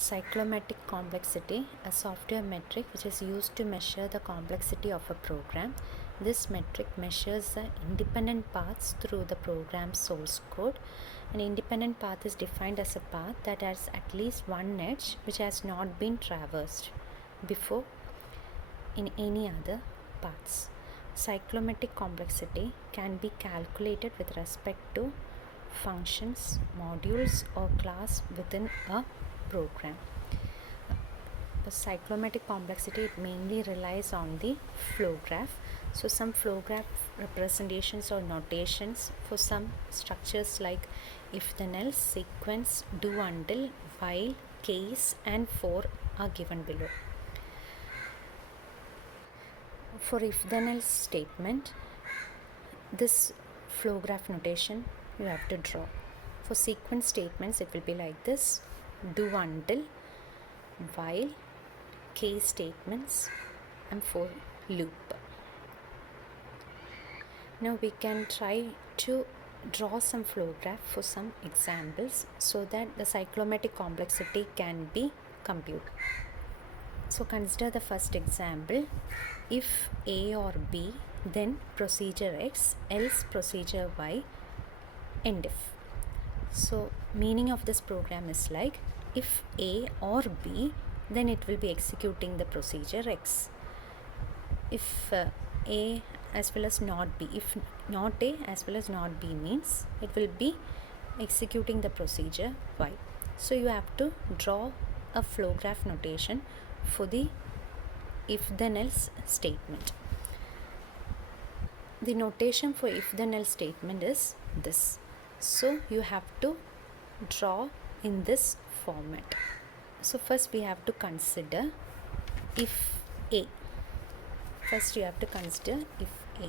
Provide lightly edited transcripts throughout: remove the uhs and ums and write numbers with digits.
Cyclomatic complexity, a software metric which is used to measure the complexity of a program. This metric measures the independent paths through the program's source code. An independent path is defined as a path that has at least one edge which has not been traversed before in any other paths. Cyclomatic complexity can be calculated with respect to functions, modules, or class within a program. The cyclomatic complexity, it mainly relies on the flow graph. So some flow graph representations or notations for some structures like if then else, sequence, do until, while, case and for are given below. For if then else statement, this flow graph notation you have to draw. For sequence statements, it will be like this: do until, while, case statements and for loop. Now we can try to draw some flow graph for some examples so that the cyclomatic complexity can be computed. So consider the first example: if A or B, then procedure X, else procedure Y, end if. So meaning of this program is like, if A or B, then it will be executing the procedure X. If A as well as not B, if not A as well as not B means it will be executing the procedure Y. So you have to draw a flow graph notation for the if then else statement. The notation for if then else statement is this. So you have to draw in this format. So first we have to consider if A. First you have to consider if A.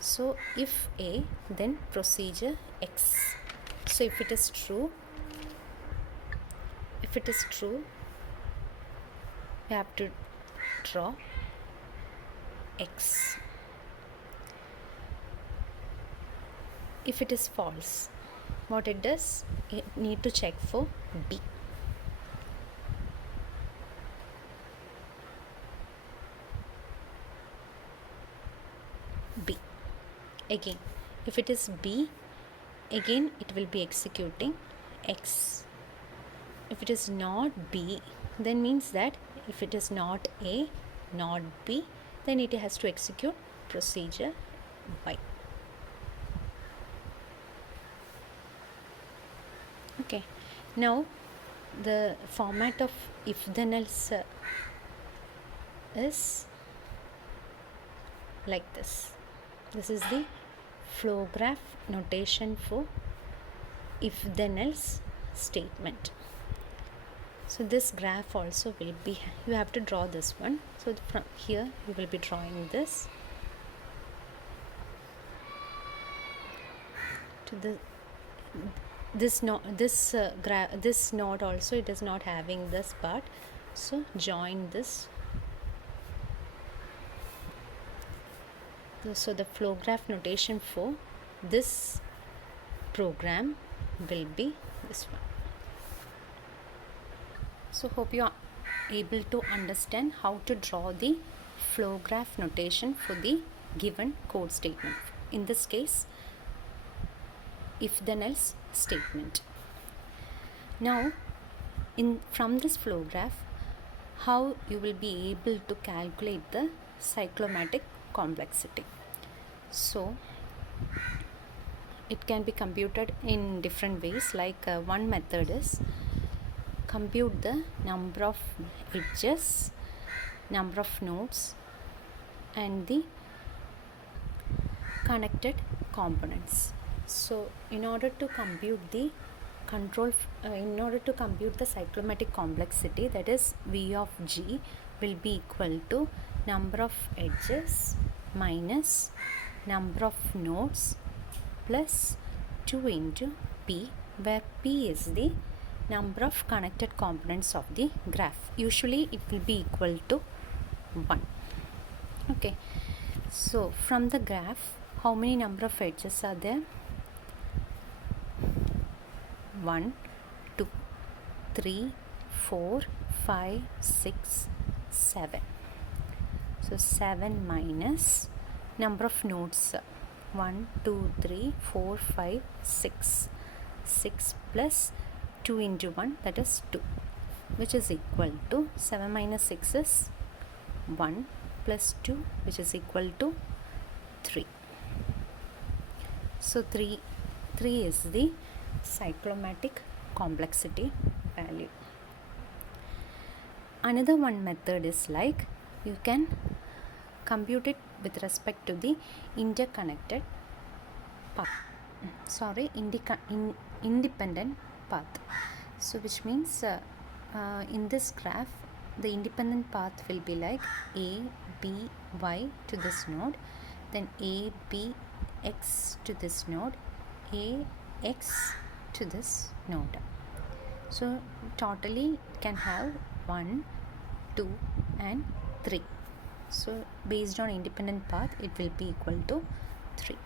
So if A, then procedure X. So if it is true, you have to draw X. If it is false, what it does, it need to check for B. B. Again, if it is B, again it will be executing X. If it is not B, then means that if it is not A, not B, then it has to execute procedure Y. Okay, now the format of if then else is like this. This is the flow graph notation for if then else statement. So this graph also will be, you have to draw this one. So from here you will be drawing this to the this node also, it is not having this part. So join this. So the flow graph notation for this program will be this one. So hope you are able to understand how to draw the flow graph notation for the given code statement. In this case, if then else statement. Now from this flow graph, how you will be able to calculate the cyclomatic complexity. So it can be computed in different ways. Like one method is compute the number of edges, number of nodes and the connected components. So in order to compute the cyclomatic complexity, that is V of G will be equal to number of edges minus number of nodes plus 2 into P, where P is the number of connected components of the graph. Usually it will be equal to 1. Okay, so from the graph, how many number of edges are there? 1, 2, 3, 4, 5, 6, 7. So 7 minus number of nodes 1, 2, 3, 4, 5, 6. 6 plus 2 into 1, that is 2, which is equal to 7 minus 6 is 1 plus 2, which is equal to 3. So 3 is the cyclomatic complexity value. Another one method is like you can compute it with respect to the interconnected path. Independent path. So which means in this graph the independent path will be like a, b, y to this node, then a, b, x to this node, a, x to this node. So totally it can have 1, 2 and 3. So based on independent path it will be equal to 3.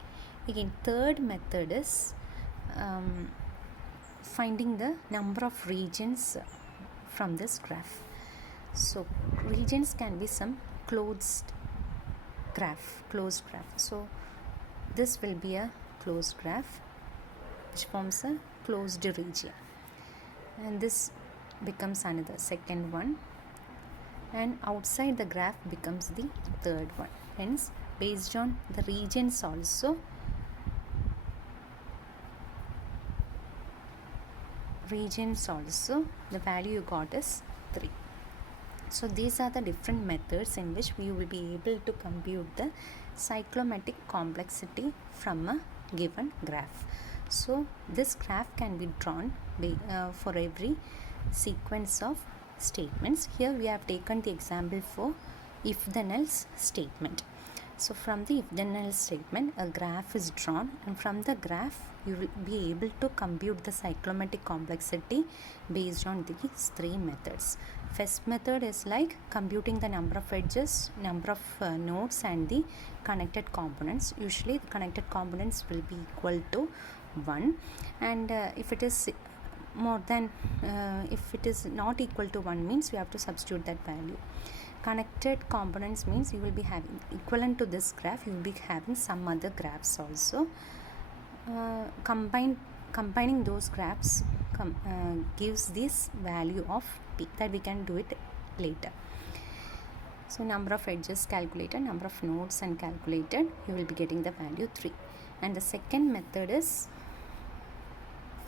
Again, third method is finding the number of regions from this graph. So regions can be some closed graph. So this will be a closed graph which forms a closed region, and this becomes another second one, and outside the graph becomes the third one. Hence based on the regions also the value you got is 3. So these are the different methods in which we will be able to compute the cyclomatic complexity from a given graph. So this graph can be drawn for every sequence of statements. Here we have taken the example for if then else statement. So from the if then else statement a graph is drawn, and from the graph you will be able to compute the cyclomatic complexity based on these three methods. First method is like computing the number of edges, number of nodes and the connected components. Usually the connected components will be equal to 1, and if it is more than if it is not equal to 1 means you have to substitute that value. Connected components means you will be having equivalent to this graph, you will be having some other graphs also. Combining those graphs gives this value of p, that we can do it later. So number of edges calculated, number of nodes and calculated, you will be getting the value 3. And the second method is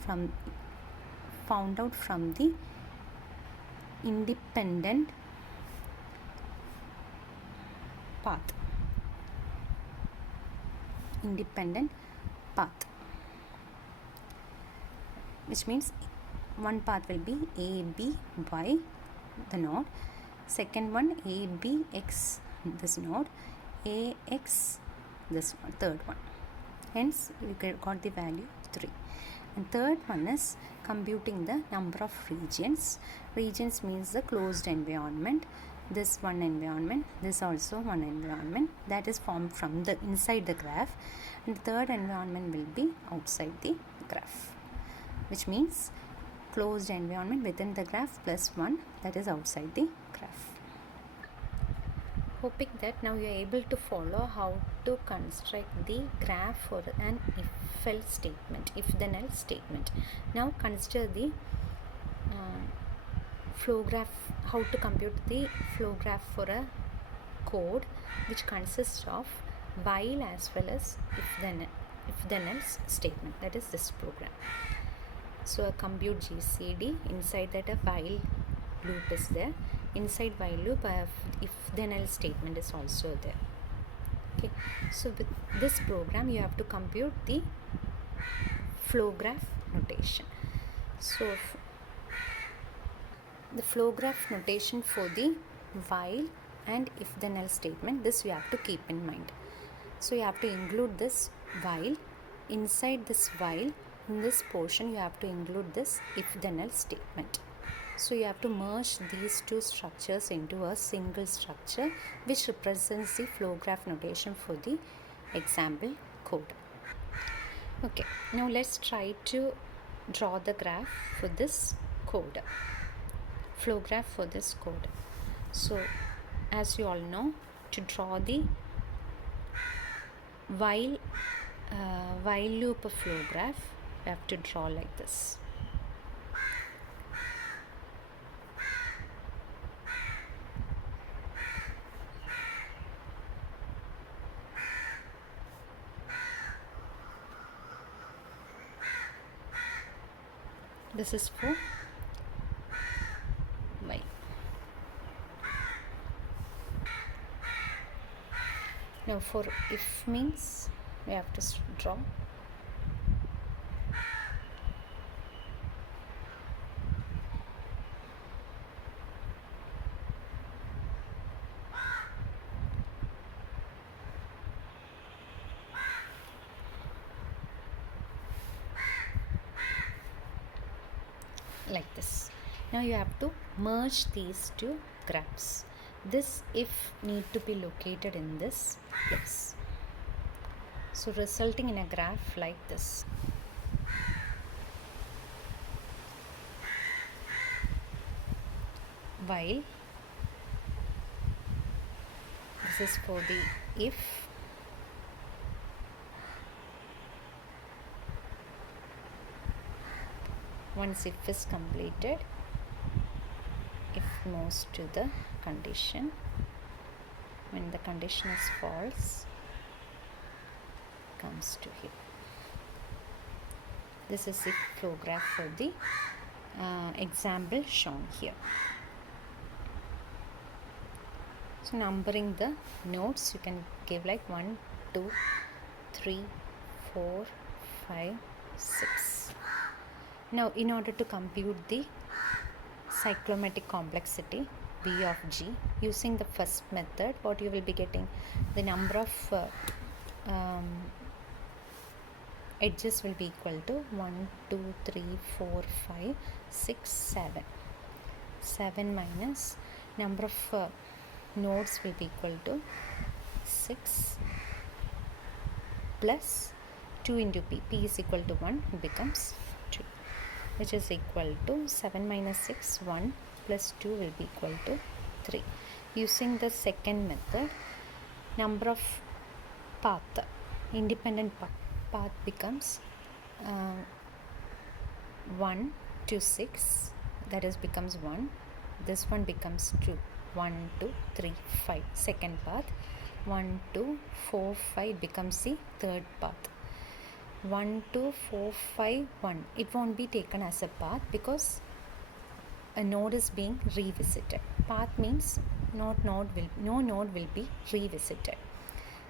found out from the independent path. Which means one path will be a, b, y the node, second one a, b, x this node, a, x this one, third one. Hence we got the value 3. And third one is computing the number of regions. Regions means the closed environment. This one environment, this also one environment that is formed from the inside the graph, and the third environment will be outside the graph, which means closed environment within the graph plus 1 that is outside the graph. Hoping that now you are able to follow how to construct the graph for an if else statement, if then else statement. Now consider the flow graph, how to compute the flow graph for a code which consists of while as well as if then else statement, that is this program. So a compute GCD, inside that a while loop is there, inside while loop if then else statement is also there. Okay, so with this program you have to compute the flow graph notation. So the flow graph notation for the while and if then else statement, this you have to keep in mind. So you have to include this while, inside this while in this portion you have to include this if then else statement. So you have to merge these two structures into a single structure which represents the flow graph notation for the example code. Okay, now let's try to draw the graph for this code, flow graph for this code. So as you all know, to draw the while loop flow graph, we have to draw like this. This is for while. Now for if means we have to draw like this. Now you have to merge these two graphs. This if need to be located in this place. So resulting in a graph like this. While this is for the if, once if is completed, if moves to the condition, when the condition is false, comes to here. This is the flow graph for the example shown here. So numbering the nodes, you can give like 1, 2, 3, 4, 5, 6. Now in order to compute the cyclomatic complexity V of G, using the first method, what you will be getting, the number of edges will be equal to 1, 2, 3, 4, 5, 6, 7. 7 minus number of nodes will be equal to 6 plus 2 into P. P is equal to 1, becomes 2, which is equal to 7 minus 6, 1 plus 2 will be equal to 3. Using the second method, number of path, independent path becomes 1 to 6, that is becomes 1. This one becomes 2. 1, 2, 3, 5, second path. 1, 2, 4, 5 becomes the third path. 1, 2, 4, 5, 1. It won't be taken as a path because a node is being revisited. Path means no node will be revisited.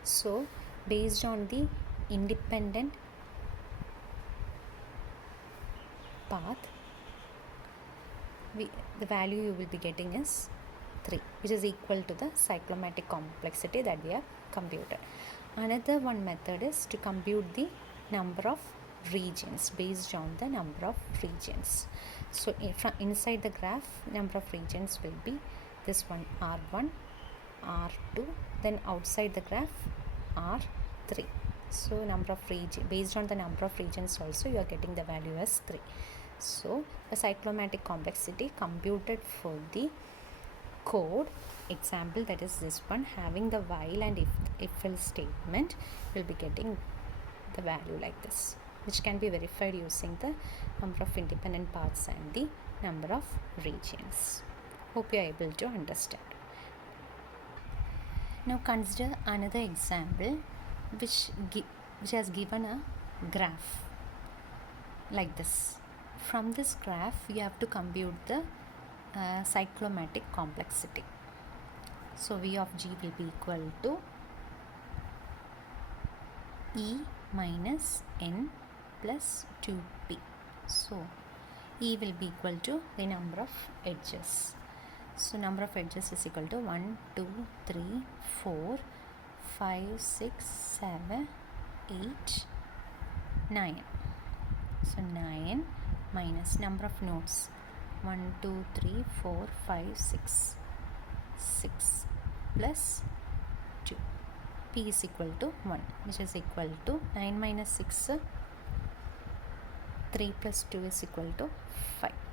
So based on the independent path, the value you will be getting is 3, which is equal to the cyclomatic complexity that we have computed. Another one method is to compute the number of regions based on the number of regions. So from inside the graph, number of regions will be this one, R1, R2, then outside the graph R3. So number of region, based on the number of regions also you are getting the value as 3. So the cyclomatic complexity computed for the code example, that is this one, having the while and if else statement, will be getting the value like this, which can be verified using the number of independent paths and the number of regions. Hope you are able to understand. Now consider another example which has given a graph like this. From this graph you have to compute the cyclomatic complexity. So V of G will be equal to E minus N plus 2P. So E will be equal to the number of edges. So number of edges is equal to 1, 2, 3, 4, 5, 6, 7, 8, 9. So 9 minus number of nodes, 1, 2, 3, 4, 5, 6. 6 plus 2. P is equal to 1, which is equal to 9 minus 6, 3 plus 2 is equal to 5.